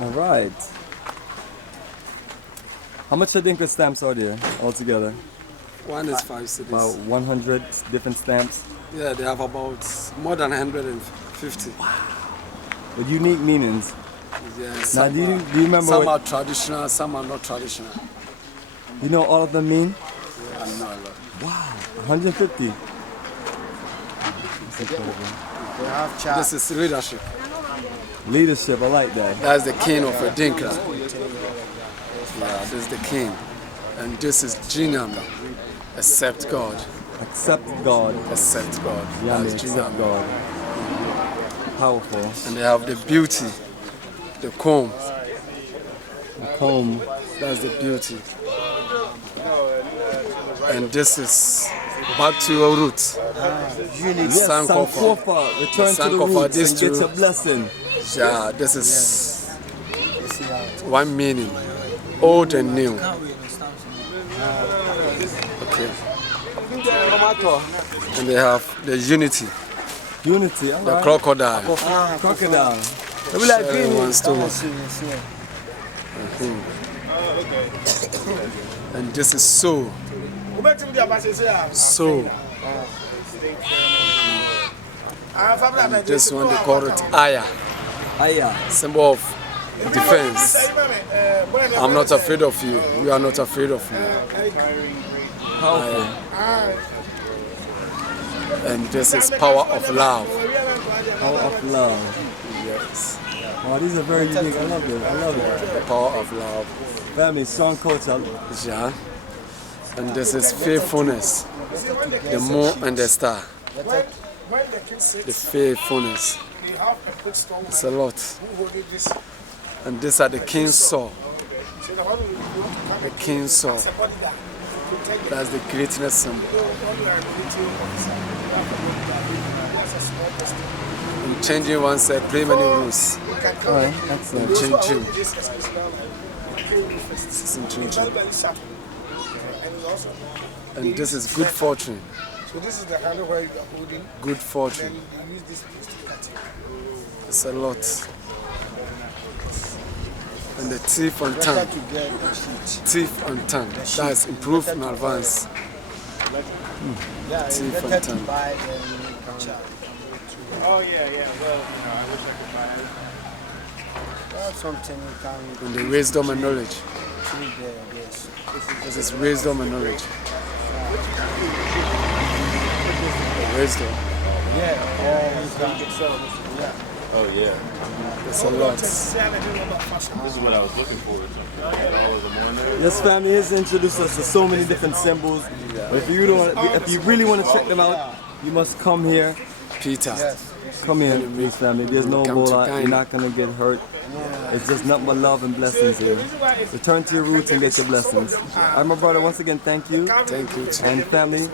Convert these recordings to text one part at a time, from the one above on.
All right. How much Adinkra stamps are there altogether? One is 5 cedis. About 100 different stamps. Yeah, they have about more than 150. With unique meanings. Yeah, Now, some, do you remember some what, are traditional, some are not traditional. you know all of them mean? Yeah, I know a lot. Wow, 150. That's incredible. This is leadership. Leadership, I like that. That's the king of Adinkra. Yeah, this is the king. And this is Jinam. Accept God. Accept God. Accept God. Yeah, That's accept Jinam. God. Powerful. And they have the beauty, the comb. The comb. That's the beauty. And this is back to your roots. Yes, Sankofa. Return to the roots and get your blessing. Yeah, this is one meaning, old and new. Okay. And they have the unity, Unity, all the right. crocodile. Crocodile. Sharing one stomach. And this is soul. Soul. And this one they call it Aya, Aya. symbol of defense. I'm not afraid of you. You are not afraid of me. Powerful. And this is power of love. Power of love. Yes. Oh, these are very unique. I love it. I love it. The power of love. Family, strong culture. Yeah. And this is faithfulness. The moon and the star. The faithfulness. It's a lot. And these are the king's sword. The king's sword. That's the greatness symbol. And changing oneself, play many rules. Alright, excellent. Changing. This is changing. And this is good fortune. So this is the handle where you are holding. Good fortune. You use this piece to cut it. It's a lot. And the teeth and tongue. Teeth and tongue. That's improved in advance. Teeth and tongue. Oh yeah. Well, I wish I could buy it. Something you can And the wisdom and knowledge. see there, yes. This is wisdom and knowledge. The wisdom. Yeah, Oh yeah, It's a lot. this is what I was looking for. Something all of them on there. This family has introduced us to so many different symbols. If you really want to check them out, you must come here. Peter. Come here, this family. There's no Come to Ebola. You're Ghana. not gonna get hurt. It's just nothing but love and blessings here. Return to your roots and get your blessings. Alright, my brother. Once again, thank you. Thank you too. And family,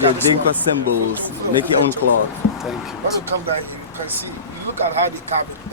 your Adinkra symbols. Make your own cloth. Thank you. Once you come down here, you can see. You look at how they carve it.